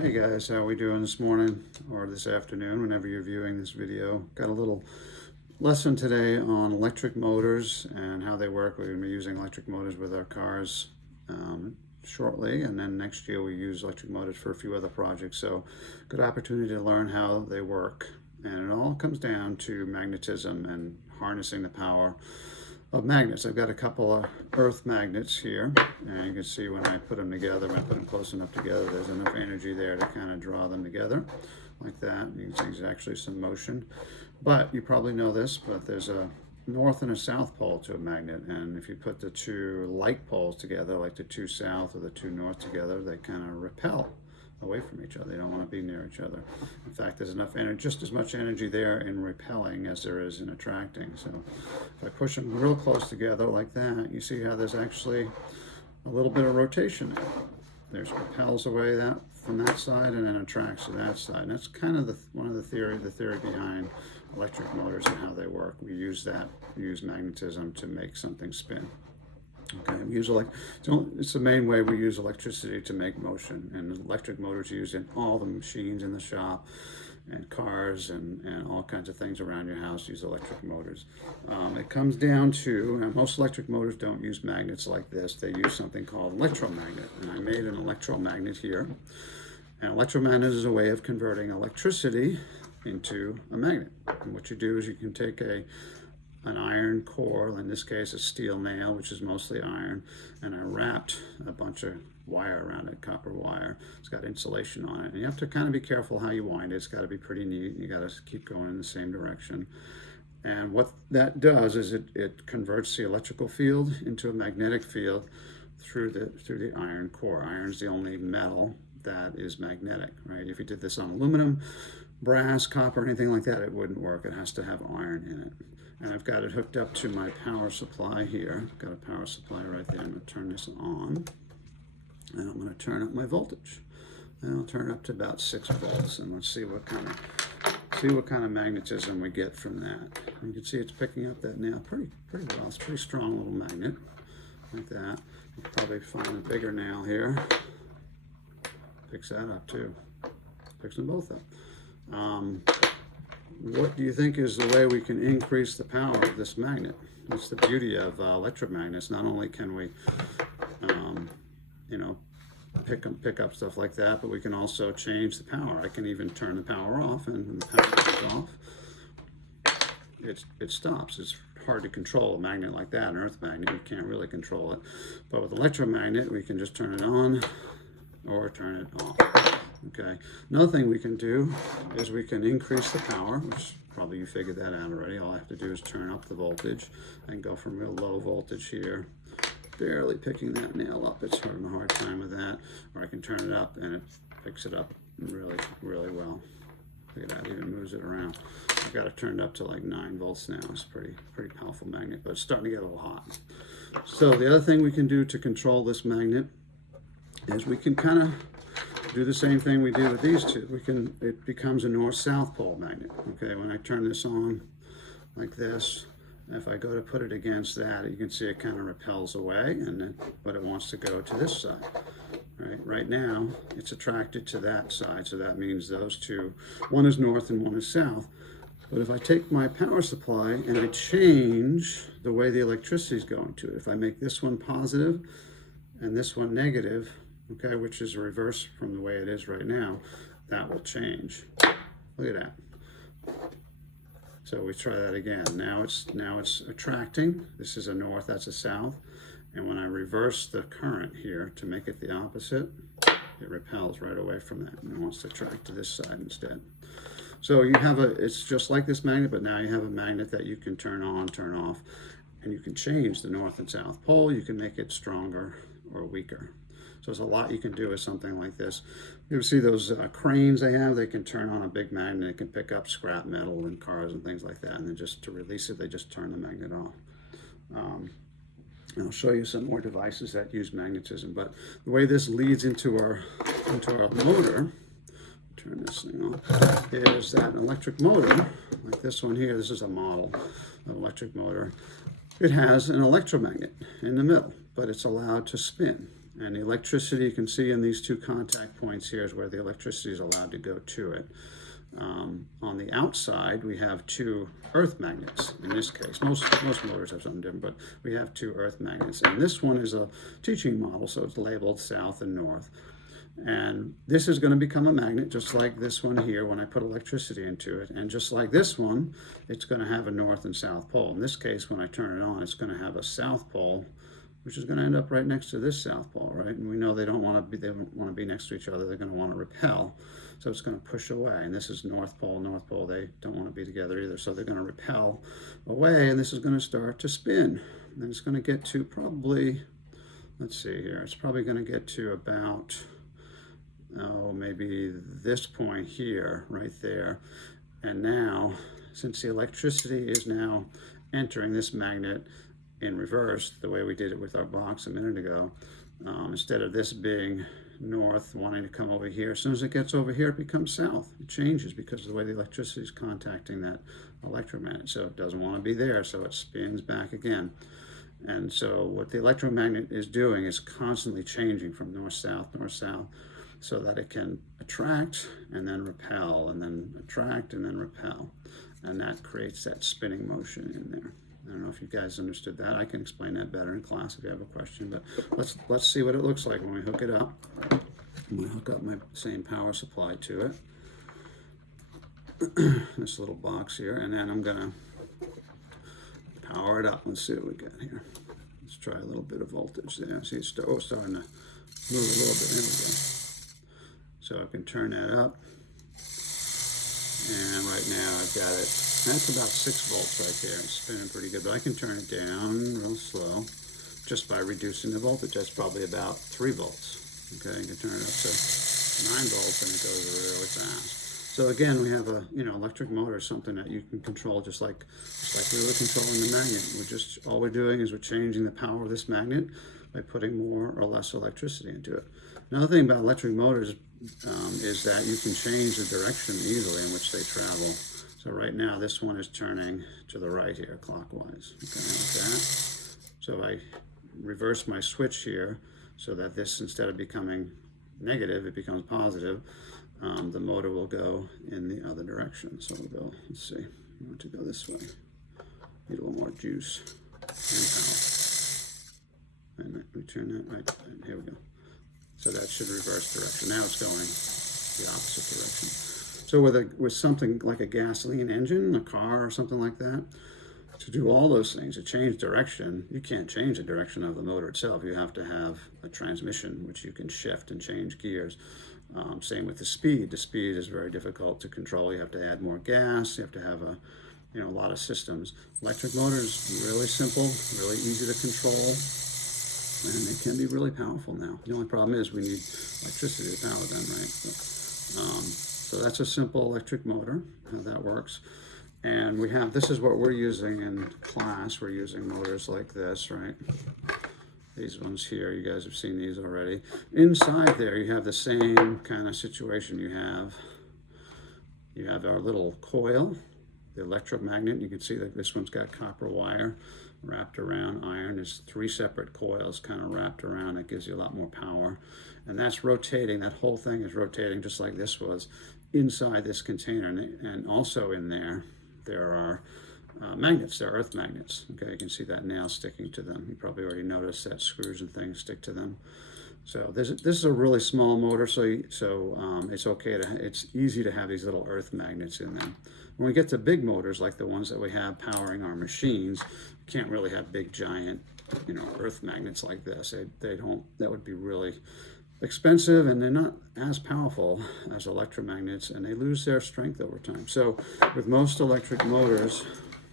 Hey guys, how we doing this morning or this afternoon, whenever you're viewing this video? Got a little lesson today on electric motors and how they work. We're going to be using electric motors with our cars shortly, and then next year we use electric motors for a few other projects. So good opportunity to learn how they work. And it all comes down to magnetism and harnessing the power of magnets. I've got a couple of earth magnets here, and you can see when I put them together, when I put them close enough together, there's enough energy there to kind of draw them together like that. You can see there's actually some motion. But you probably know this, but there's a north and a south pole to a magnet, and if you put the two like poles together, like the two south or the two north together, they kind of repel away from each other. They don't want to be near each other. In fact, there's enough energy, just as much energy there in repelling as there is in attracting. So if I push them real close together like that, you see how there's actually a little bit of rotation there. There's repels away that from that side and then attracts to that side. And that's kind of one of the theory behind electric motors and how they work. We use magnetism to make something spin. Okay, it's the main way we use electricity to make motion, and electric motors are used in all the machines in the shop, and cars, and all kinds of things around your house use electric motors. It comes down to, and most electric motors don't use magnets like this. They use something called electromagnet, and I made an electromagnet here. An electromagnet is a way of converting electricity into a magnet. And what you do is you can take an iron core, in this case a steel nail, which is mostly iron, and I wrapped a bunch of wire around it, copper wire. It's got insulation on it, and you have to kind of be careful how you wind it. It's got to be pretty neat. You got to keep going in the same direction. And what that does is it converts the electrical field into a magnetic field through the iron core. Iron's the only metal that is magnetic, right? If you did this on aluminum, brass, copper, anything like that, it wouldn't work. It has to have iron in it. And I've got it hooked up to my power supply here. I've got a power supply right there. I'm going to turn this on, and I'm going to turn up my voltage. And I'll turn it up to about 6 volts, and let's see what kind of magnetism we get from that. You can see it's picking up that nail pretty well. It's a pretty strong little magnet, like that. You'll probably find a bigger nail here. Picks that up too. Picks them both up. What do you think is the way we can increase the power of this magnet? That's the beauty of electromagnets. Not only can we, pick up stuff like that, but we can also change the power. I can even turn the power off, and when the power goes off, it stops. It's hard to control a magnet like that, an earth magnet. You can't really control it. But with electromagnet, we can just turn it on or turn it off. Okay. Another thing we can do is we can increase the power, which probably you figured that out already. All I have to do is turn up the voltage and go from real low voltage here, barely picking that nail up. It's having a hard time with that. Or I can turn it up and it picks it up really, really well. Look at that, it even moves it around. I've got it turned up to like 9 volts now. It's pretty powerful magnet, but it's starting to get a little hot. So the other thing we can do to control this magnet is we can kind of do the same thing we do with these two. It becomes a north-south pole magnet. Okay, when I turn this on like this, if I go to put it against that, you can see it kind of repels away, but it wants to go to this side. Right now, it's attracted to that side, so that means those two, one is north and one is south. But if I take my power supply and I change the way the electricity is going to it, if I make this one positive and this one negative, okay, which is reverse from the way it is right now, that will change. Look at that. So we try that again. Now it's attracting. This is a north, that's a south. And when I reverse the current here to make it the opposite, it repels right away from that and it wants to attract to this side instead. So it's just like this magnet, but now you have a magnet that you can turn on, turn off, and you can change the north and south pole. You can make it stronger or weaker. So there's a lot you can do with something like this. You see those cranes they have, they can turn on a big magnet, it can pick up scrap metal in cars and things like that, and then just to release it, they just turn the magnet off. And I'll show you some more devices that use magnetism, but the way this leads into our motor, turn this thing on, is that an electric motor, like this one here, this is a model of electric motor. It has an electromagnet in the middle, but it's allowed to spin. And the electricity you can see in these two contact points here is where the electricity is allowed to go to it. On the outside, we have two earth magnets. In this case, most motors have something different, but we have two earth magnets. And this one is a teaching model, so it's labeled south and north. And this is going to become a magnet just like this one here when I put electricity into it. And just like this one, it's going to have a north and south pole. In this case, when I turn it on, it's going to have a south pole, which is going to end up right next to this south pole, right? And we know they don't want to be next to each other. They're going to want to repel. So it's going to push away. And this is north pole, they don't want to be together either. So they're going to repel away, and this is going to start to spin. And it's going to get to probably, let's see here, it's probably going to get to about, maybe this point here, right there. And now, since the electricity is now entering this magnet in reverse, the way we did it with our box a minute ago, instead of this being north wanting to come over here, as soon as it gets over here, it becomes south. It changes because of the way the electricity is contacting that electromagnet. So it doesn't want to be there, so it spins back again. And so what the electromagnet is doing is constantly changing from north-south, so that it can attract and then repel, and then attract and then repel. And that creates that spinning motion in there. I don't know if you guys understood that. I can explain that better in class if you have a question, but let's see what it looks like when we hook it up. I'm going to hook up my same power supply to it. This little box here, and then I'm going to power it up. Let's see what we got here. Let's try a little bit of voltage there. See, it's starting to move a little bit. There we go. So I can turn that up. And right now I've got it, that's about 6 volts right there. It's spinning pretty good, but I can turn it down real slow just by reducing the voltage. That's probably about 3 volts. Okay, you can turn it up to 9 volts and it goes really fast. So again, we have a, electric motor, something that you can control just like we were controlling the magnet. All we're doing is we're changing the power of this magnet by putting more or less electricity into it. Another thing about electric motors is that you can change the direction easily in which they travel. So right now, this one is turning to the right here, clockwise. Okay, like that. So I reverse my switch here so that this, instead of becoming negative, it becomes positive. The motor will go in the other direction. So we'll go, let's see, we want to go this way. Need a little more juice and power. And we turn that right, and here we go. So that should reverse direction. Now it's going the opposite direction. So with something like a gasoline engine, a car or something like that, to do all those things, to change direction, you can't change the direction of the motor itself. You have to have a transmission, which you can shift and change gears. Same with the speed. The speed is very difficult to control. You have to add more gas. You have to have a lot of systems. Electric motors, really simple, really easy to control. And they can be really powerful now. The only problem is we need electricity to power them, right? So that's a simple electric motor, how that works. And this is what we're using in class. We're using motors like this, right? These ones here, you guys have seen these already. Inside there, you have the same kind of situation. You have our little coil, the electromagnet. You can see that this one's got copper wire wrapped around iron. There's 3 separate coils kind of wrapped around. That gives you a lot more power. And that's rotating. That whole thing is rotating just like this was inside this container. And also in there are magnets. They're earth magnets. Okay, you can see that nail sticking to them. You probably already noticed that screws and things stick to them. So this is a really small motor, so it's okay it's easy to have these little earth magnets in them. When we get to big motors like the ones that we have powering our machines, you can't really have big giant, earth magnets like this. That would be really expensive, and they're not as powerful as electromagnets, and they lose their strength over time. So with most electric motors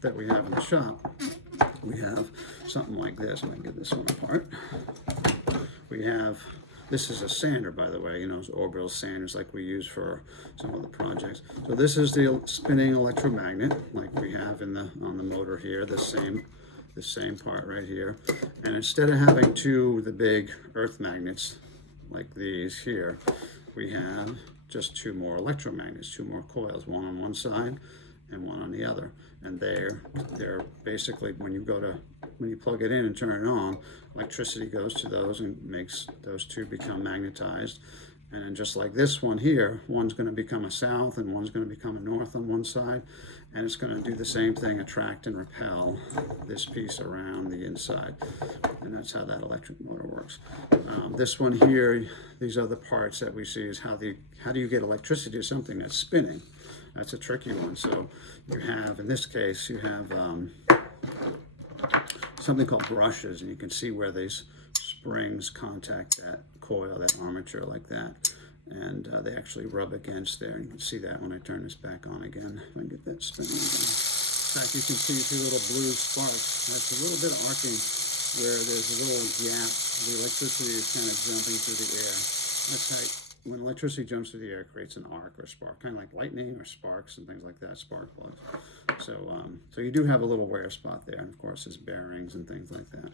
that we have in the shop, we have something like this. I'm gonna get this one apart. This is a sander, by the way, those orbital sanders like we use for some of the projects. So this is the spinning electromagnet, like we have on the motor here, the same part right here. And instead of having the big earth magnets like these here, we have just 2 more electromagnets, 2 more coils, one on one side and one on the other. And they're basically, when you plug it in and turn it on, electricity goes to those and makes those two become magnetized. And then just like this one here, one's going to become a south and one's going to become a north on one side. And it's going to do the same thing, attract and repel this piece around the inside. And that's how that electric motor works. This one here, these are the parts that we see is how do you get electricity to something that's spinning? That's a tricky one. So you have, in this case, you have something called brushes, and you can see where these springs contact that coil, that armature like that. And they actually rub against there. You can see that when I turn this back on again. If I can get that spinning again. In fact, you can see two little blue sparks. That's a little bit of arcing where there's a little gap. The electricity is kind of jumping through the air. That's how, when electricity jumps through the air, it creates an arc or spark, kind of like lightning or sparks and things like that, spark plugs. So, so you do have a little wear spot there. And of course, there's bearings and things like that.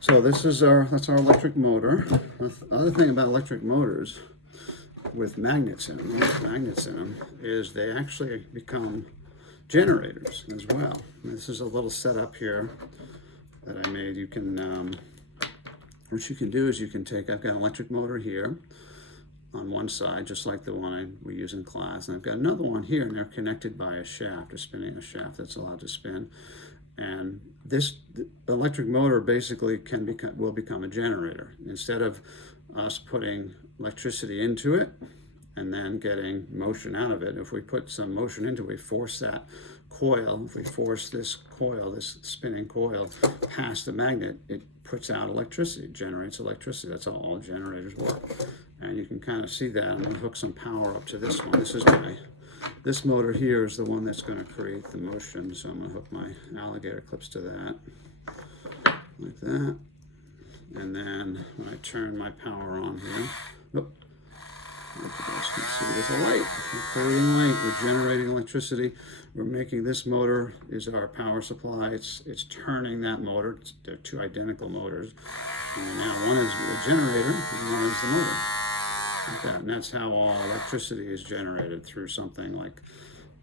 So that's our electric motor. The other thing about electric motors with magnets in them, is they actually become generators as well. This is a little setup here that I made. You can, what you can do is you can take, I've got an electric motor here on one side, just like the one we use in class, and I've got another one here, and they're connected by a shaft, spinning a shaft that's allowed to spin. And this electric motor basically will become a generator. Instead of us putting electricity into it and then getting motion out of it, if we put some motion into it, we force that coil, if we force this coil, this spinning coil, past the magnet, it puts out electricity, it generates electricity. That's how all generators work. And you can kind of see that. I'm going to hook some power up to this one. This motor here is the one that's going to create the motion, so I'm going to hook my alligator clips to that, like that. And then when I turn my power on here, you guys can see there's a light. We're creating light, we're generating electricity. We're making this motor is our power supply. It's turning that motor. They're two identical motors. And now one is the generator and one is the motor. Like that. And that's how all electricity is generated, through something like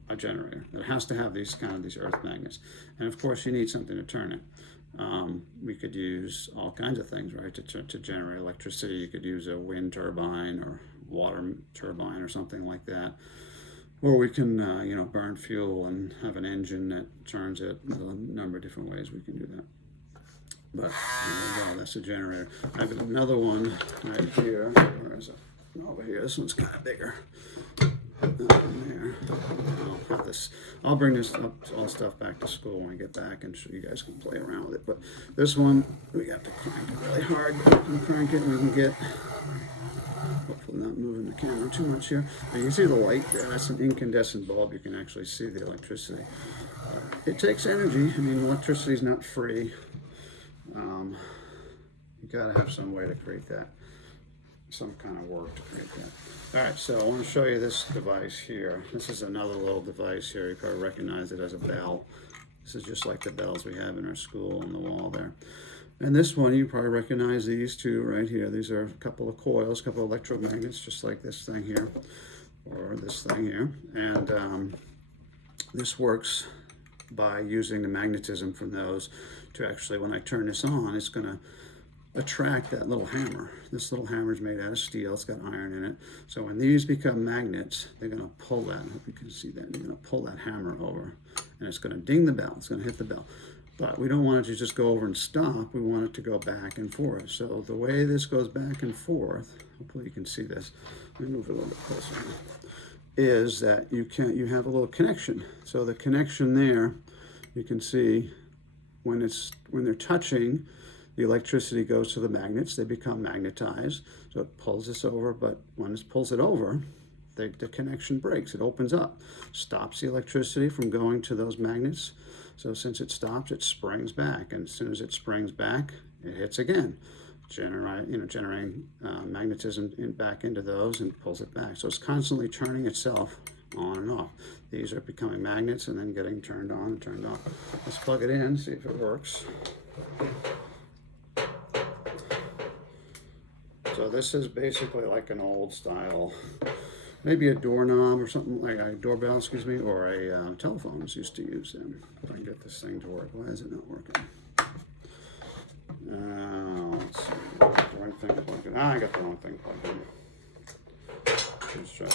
a generator. It has to have these earth magnets. And of course you need something to turn it. We could use all kinds of things, right, to generate electricity. You could use a wind turbine or water turbine or something like that. Or we can, burn fuel and have an engine that turns it. There's a number of different ways we can do that. But there we go, that's a generator. I have another one right here. Where is it? Over here. This one's kind of bigger. There. I'll bring this all stuff back to school when I get back, and so you guys can play around with it. But this one, we got to crank it really hard. We can crank it, and we can get, hopefully not moving the camera too much here. Now you can see the light there. That's an incandescent bulb. You can actually see the electricity. It takes energy. I mean, electricity is not free. You got to have some way to create that. Some kind of work to create that. All right, so I want to show you this device here. This is another little device here. You probably recognize it as a bell. This is just like the bells we have in our school on the wall there. And this one, you probably recognize these two right here. These are a couple of coils, a couple of electromagnets, just like this thing here, or this thing here. And this works by using the magnetism from those to actually, when I turn this on, it's going to attract that little hammer. This little hammer is made out of steel. It's got iron in it. So when these become magnets, they're going to pull that. I hope you can see that. They're going to pull that hammer over, and it's going to ding the bell. It's going to hit the bell. But we don't want it to just go over and stop. We want it to go back and forth. So the way this goes back and forth, hopefully you can see this. Let me move it a little bit closer. Is that you have a little connection. So the connection there, you can see when they're touching, the electricity goes to the magnets. They become magnetized, so it pulls this over. But when it pulls it over, the connection breaks. It opens up, stops the electricity from going to those magnets. So since it stops, it springs back, and as soon as it springs back, it hits again, generating magnetism back into those, and pulls it back. So it's constantly turning itself on and off. These are becoming magnets and then getting turned on and turned off. Let's plug it in, see if it works. So this is basically like an old style maybe a doorknob or something like a doorbell, excuse me, or a telephone is used to use them. If I can get this thing to work. Why is it not working? Let's see. The right thing plugged in. I got the wrong thing plugged in. Let's try. Oh.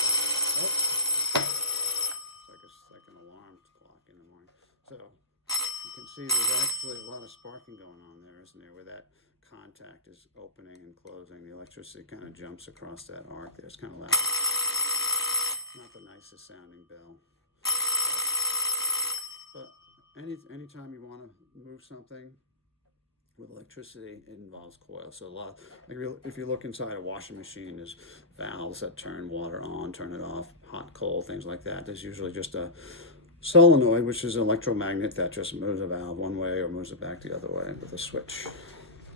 It's like an alarm clock in the morning. So you can see there's actually a lot of sparking going on there, isn't there? Where that contact is opening and closing. The electricity kind of jumps across that arc there. It's kind of loud. Not the nicest sounding bell. But anytime you want to move something with electricity, it involves coils. So if you look inside a washing machine, there's valves that turn water on, turn it off, hot, cold, things like that. There's usually just a solenoid, which is an electromagnet that just moves a valve one way or moves it back the other way with a switch.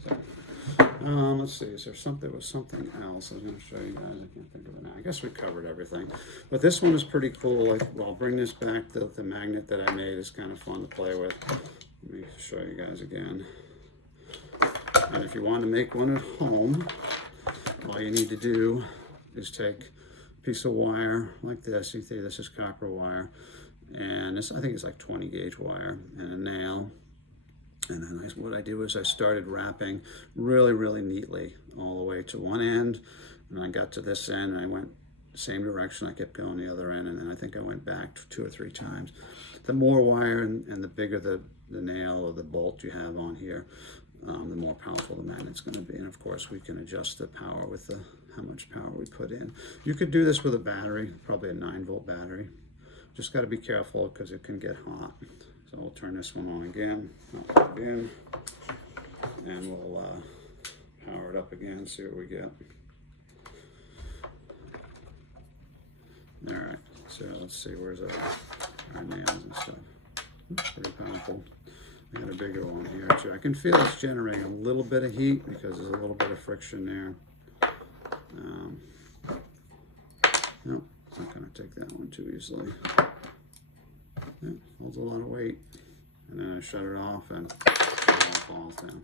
So, let's see, there was something else I was going to show you guys. I can't think of it now. I guess we covered everything. But this one is pretty cool. I'll bring this back. The magnet that I made is kind of fun to play with. Let me show you guys again. And if you want to make one at home, all you need to do is take a piece of wire like this. You see this is copper wire. And this, I think it's like 20 gauge wire and a nail. And then what I did was I started wrapping really, really neatly all the way to one end. And I got to this end and I went the same direction. I kept going the other end. And then I think I went back 2 or 3 times. The more wire and the bigger the nail or the bolt you have on here, the more powerful the magnet's going to be. And of course, we can adjust the power with how much power we put in. You could do this with a battery, probably a 9-volt battery. Just got to be careful because it can get hot. So we'll turn this one on again, I'll plug it in, and we'll power it up again, see what we get. All right, so let's see, where's our nails and stuff. Pretty powerful. I got a bigger one here too. I can feel it's generating a little bit of heat because there's a little bit of friction there. No, it's not going to take that one too easily. Yeah, holds a lot of weight. And then I shut it off and it all falls down.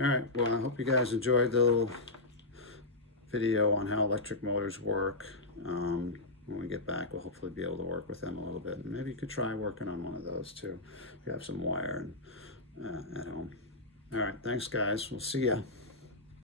All right, well, I hope you guys enjoyed the little video on how electric motors work. When we get back, we'll hopefully be able to work with them a little bit. And maybe you could try working on one of those too, if you have some wire at home. All right, thanks guys. We'll see ya.